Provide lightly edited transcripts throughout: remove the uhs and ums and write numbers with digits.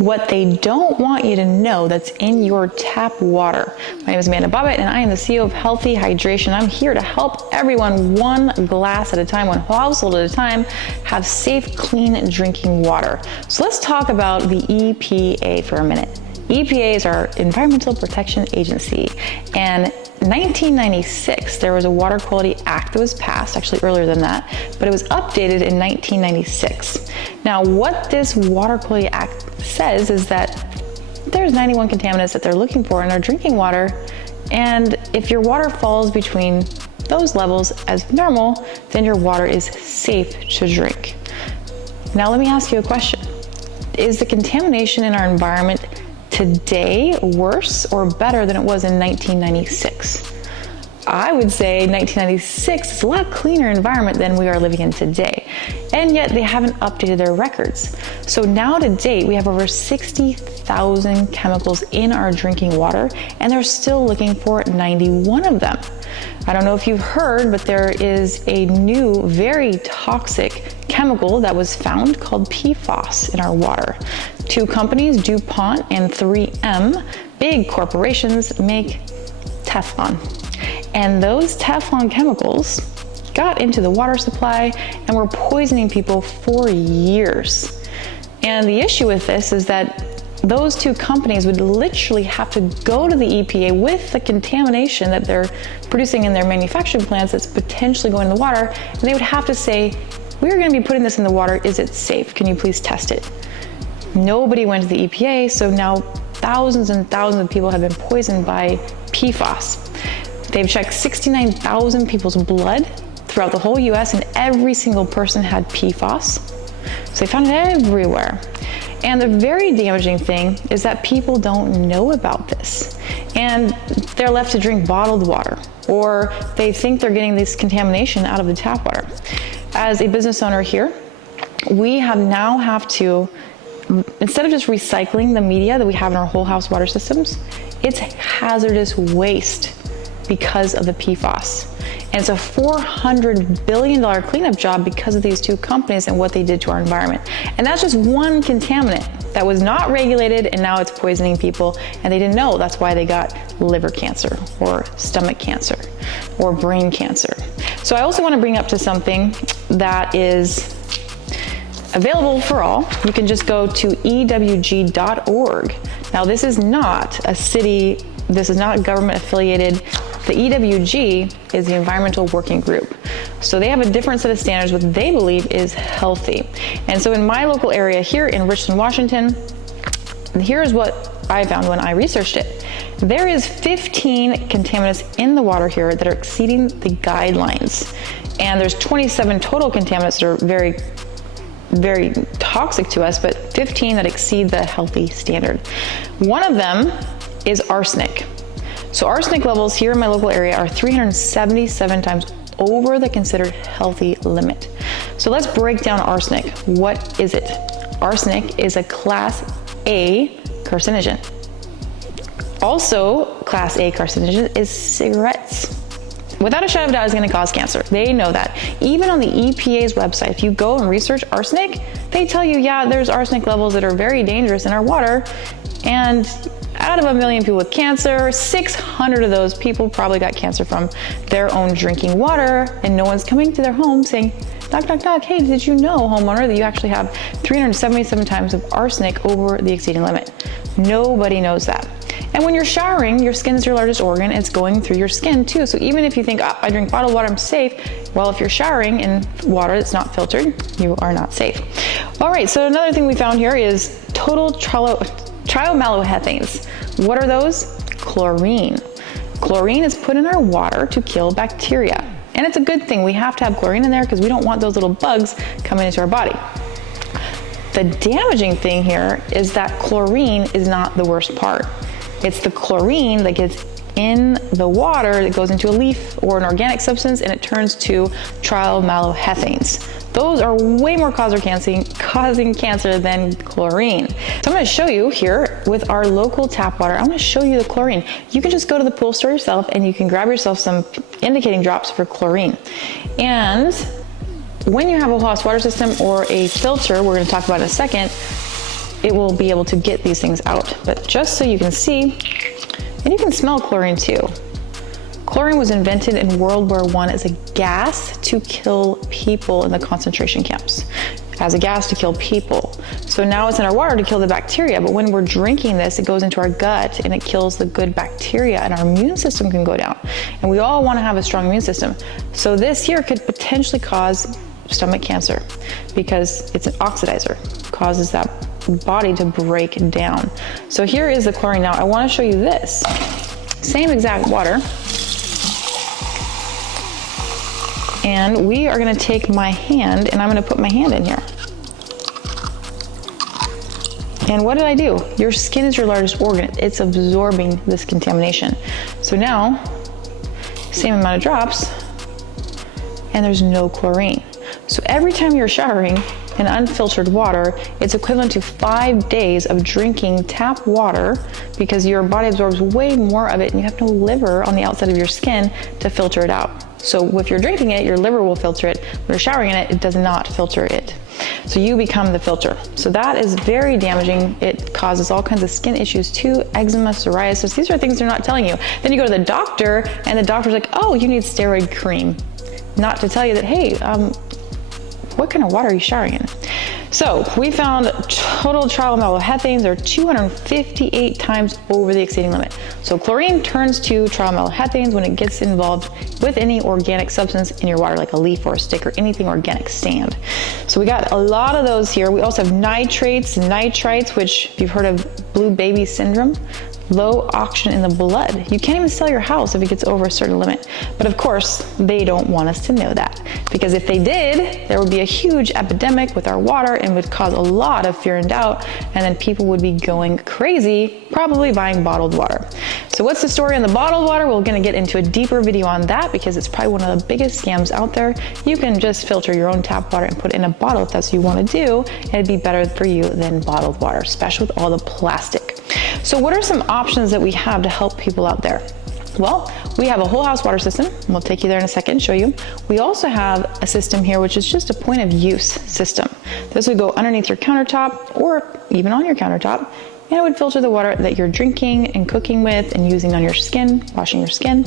what they don't want you to know that's in your tap water. My name is Bobbett, and I am the CEO of Healthy Hydration. I'm here to help everyone one glass at a time, one household at a time, have safe, clean drinking water. So let's talk about the EPA for a minute. EPA is our Environmental Protection Agency, and 1996, there was a Water Quality Act that was passed, actually earlier than that, but it was updated in 1996. Now, what this Water Quality Act says is that there's 91 contaminants that they're looking for in our drinking water, and if your water falls between those levels as normal, then your water is safe to drink. Now, let me ask you a question. Is the contamination in our environment today worse or better than it was in 1996? I would say 1996 is a lot cleaner environment than we are living in today. And yet they haven't updated their records. So now to date, we have over 60,000 chemicals in our drinking water, and they're still looking for 91 of them. I don't know if you've heard, but there is a new, very toxic chemical that was found called PFAS in our water. Two companies, DuPont and 3M, big corporations, make Teflon. And those Teflon chemicals got into the water supply and were poisoning people for years. And the issue with this is that those two companies would literally have to go to the EPA with the contamination that they're producing in their manufacturing plants that's potentially going in the water, and they would have to say, we're going to be putting this in the water, is it safe? Can you please test it? Nobody went to the EPA, so now thousands and thousands of people have been poisoned by PFAS. They've checked 69,000 people's blood throughout the whole US, and every single person had PFAS. So they found it everywhere. And the very damaging thing is that people don't know about this. And they're left to drink bottled water, or they think they're getting this contamination out of the tap water. As a business owner here, we now have to, instead of just recycling the media that we have in our whole house water systems, it's hazardous waste because of the PFAS. And it's a $400 billion cleanup job because of these two companies and what they did to our environment. And that's just one contaminant that was not regulated, and now it's poisoning people, and they didn't know. That's why they got liver cancer or stomach cancer or brain cancer. So I also want to bring up to something that is available for all. You can just go to ewg.org. Now, this is not a city, this is not government affiliated. The EWG is the Environmental Working Group. So they have a different set of standards, what they believe is healthy. And so in my local area here in Richland, Washington, here's what I found when I researched it. There is 15 contaminants in the water here that are exceeding the guidelines. And there's 27 total contaminants that are very, very toxic to us, but 15 that exceed the healthy standard. One of them is arsenic. So arsenic levels here in my local area are 377 times over the considered healthy limit. So let's break down arsenic. What is it? Arsenic is a Class A carcinogen. Also, Class A carcinogen is cigarettes. Without a shadow of a doubt, it's going to cause cancer. They know that. Even on the EPA's website, if you go and research arsenic, they tell you, yeah, there's arsenic levels that are very dangerous in our water, and out of 1 million people with cancer, 600 of those people probably got cancer from their own drinking water, and no one's coming to their home saying, knock, knock, knock, hey, did you know, homeowner, that you actually have 377 times of arsenic over the exceeding limit? Nobody knows that. And when you're showering, your skin is your largest organ. It's going through your skin too. So even if you think, oh, I drink bottled water, I'm safe. Well, if you're showering in water that's not filtered, you are not safe. All right, so another thing we found here is total triamalohethanes. What are those? Chlorine. Chlorine is put in our water to kill bacteria. And it's a good thing. We have to have chlorine in there because we don't want those little bugs coming into our body. The damaging thing here is that chlorine is not the worst part. It's the chlorine that gets in the water that goes into a leaf or an organic substance, and it turns to triamalohethanes. Those are way more causing cancer than chlorine. So I'm going to show you here with our local tap water. I'm going to show you the chlorine. You can just go to the pool store yourself and you can grab yourself some indicating drops for chlorine. And when you have a house water system or a filter, we're going to talk about in a second, it will be able to get these things out. But just so you can see, and you can smell chlorine too. Chlorine was invented in World War I as a gas to kill people in the concentration camps, as a gas to kill people. So now it's in our water to kill the bacteria, but when we're drinking this, it goes into our gut and it kills the good bacteria, and our immune system can go down. And we all want to have a strong immune system. So this here could potentially cause stomach cancer because it's an oxidizer, causes that body to break down. So here is the chlorine. Now I want to show you this. Same exact water. And we are gonna take my hand and I'm gonna put my hand in here. And what did I do? Your skin is your largest organ. It's absorbing this contamination. So now, same amount of drops, and there's no chlorine. So every time you're showering in unfiltered water, it's equivalent to 5 days of drinking tap water because your body absorbs way more of it and you have no liver on the outside of your skin to filter it out. So if you're drinking it, your liver will filter it. When you're showering in it, it does not filter it. So you become the filter. So that is very damaging. It causes all kinds of skin issues too, eczema, psoriasis. These are things they're not telling you. Then you go to the doctor and the doctor's like, oh, you need steroid cream. Not to tell you that, hey, what kind of water are you showering in? So we found total trialmethylhethanes are 258 times over the exceeding limit. So chlorine turns to trialmethylhethanes when it gets involved with any organic substance in your water, like a leaf or a stick or anything organic, sand. So we got a lot of those here. We also have nitrates and nitrites, which if you've heard of blue baby syndrome, low oxygen in the blood. You can't even sell your house if it gets over a certain limit. But of course, they don't want us to know that, because if they did, there would be a huge epidemic with our water and would cause a lot of fear and doubt, and then people would be going crazy, probably buying bottled water. So what's the story on the bottled water? We're gonna get into a deeper video on that because it's probably one of the biggest scams out there. You can just filter your own tap water and put it in a bottle if that's what you wanna do, and it'd be better for you than bottled water, especially with all the plastic. So what are some options that we have to help people out there? Well, we have a whole house water system. We'll take you there in a second and show you. We also have a system here, which is just a point of use system. This would go underneath your countertop or even on your countertop, and it would filter the water that you're drinking and cooking with and using on your skin, washing your skin.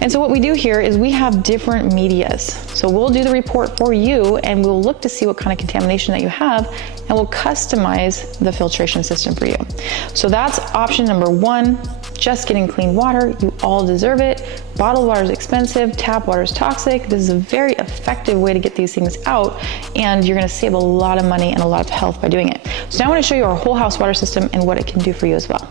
And so what we do here is we have different medias. So we'll do the report for you and we'll look to see what kind of contamination that you have, and we'll customize the filtration system for you. So that's option number one. Just getting clean water. You all deserve it. Bottled water is expensive. Tap water is toxic. This is a very effective way to get these things out, and you're going to save a lot of money and a lot of health by doing it. So now I want to show you our whole house water system and what it can do for you as well.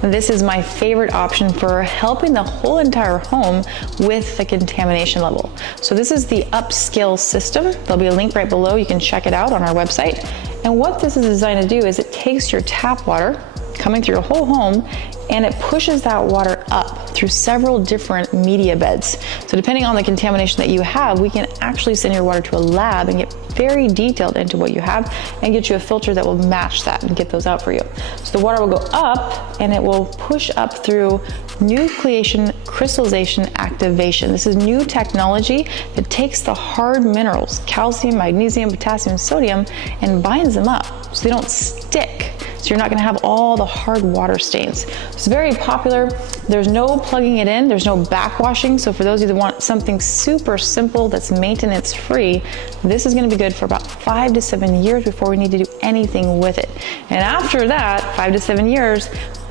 This is my favorite option for helping the whole entire home with the contamination level. So this is the upscale system. There'll be a link right below. You can check it out on our website. And what this is designed to do is it takes your tap water coming through your whole home and it pushes that water up through several different media beds. So depending on the contamination that you have, we can actually send your water to a lab and get very detailed into what you have and get you a filter that will match that and get those out for you. So the water will go up and it will push up through nucleation, crystallization, activation. This is new technology that takes the hard minerals, calcium, magnesium, potassium, sodium, and binds them up so they don't stick. So you're not gonna have all the hard water stains. It's very popular. There's no plugging it in. There's no backwashing. So for those of you that want something super simple that's maintenance free, this is gonna be good for about 5 to 7 years before we need to do anything with it. And after that, 5 to 7 years,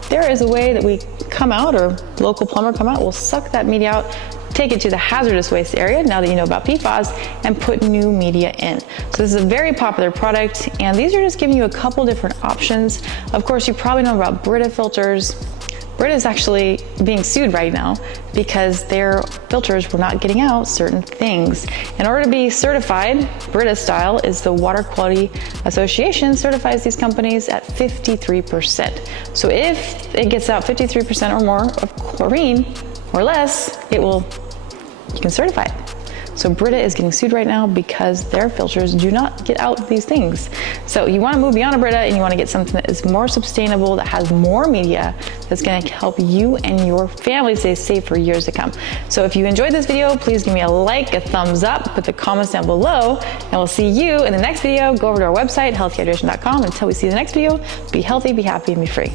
there is a way that we come out, or local plumber come out, will suck that media out, take it to the hazardous waste area, now that you know about PFAS, and put new media in. So this is a very popular product, and these are just giving you a couple different options. Of course, you probably know about Brita filters. Brita is actually being sued right now because their filters were not getting out certain things. In order to be certified, Brita style is the Water Quality Association certifies these companies at 53%. So if it gets out 53% or more of chlorine or less, you can certify it. So Brita is getting sued right now because their filters do not get out these things. So you want to move beyond a Brita and you want to get something that is more sustainable, that has more media, that's going to help you and your family stay safe for years to come. So if you enjoyed this video, please give me a like, a thumbs up, put the comments down below, and we'll see you in the next video. Go over to our website, healthyhydration.com. Until we see you in the next video, be healthy, be happy, and be free.